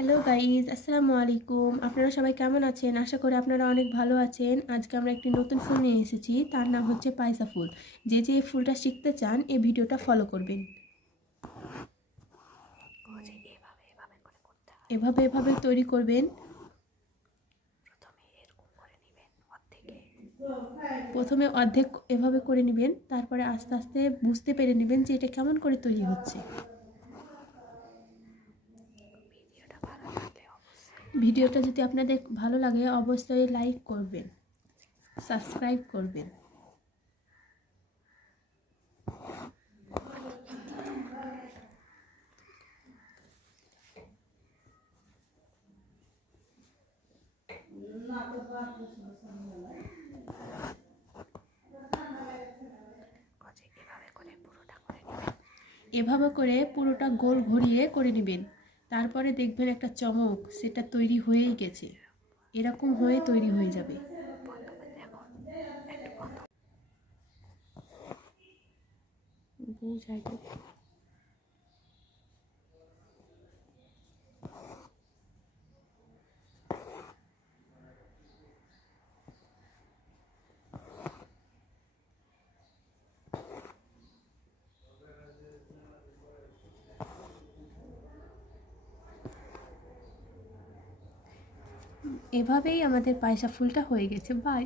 Hello guys আসসালামু আলাইকুম আপনারা সবাই কেমন আছেন? আশা করি আপনারা অনেক ভালো আছেন। আজকে আমরা একটি নতুন ফুল নিয়ে এসেছি। তার নাম হচ্ছে পায়সা ফুল। যে যে ফুলটা শিখতে চান, এই ভিডিওটা ফলো করবেন। এভাবে এভাবে তৈরি করবেন। প্রথমে অর্ধেক এভাবে করে নেবেন। তারপরে আস্তে আস্তে বুঝতে পেরে নেবেন যে এটা কেমন করে তৈরি হচ্ছে। ভিডিওটা যদি আপনাদের ভালো লাগে, অবশ্যই লাইক করবেন সাবস্ক্রাইব করবেন। এভাবে করে পুরোটা গোল ঘুরিয়ে করে নেবেন। তারপরে দেখবেন একটা চমক সেটা তৈরি হয়েই গেছে। এরকম হয়ে তৈরি হয়ে যাবে। এভাবেই আমাদের পায়সা ফুলটা হয়ে গেছে। বাই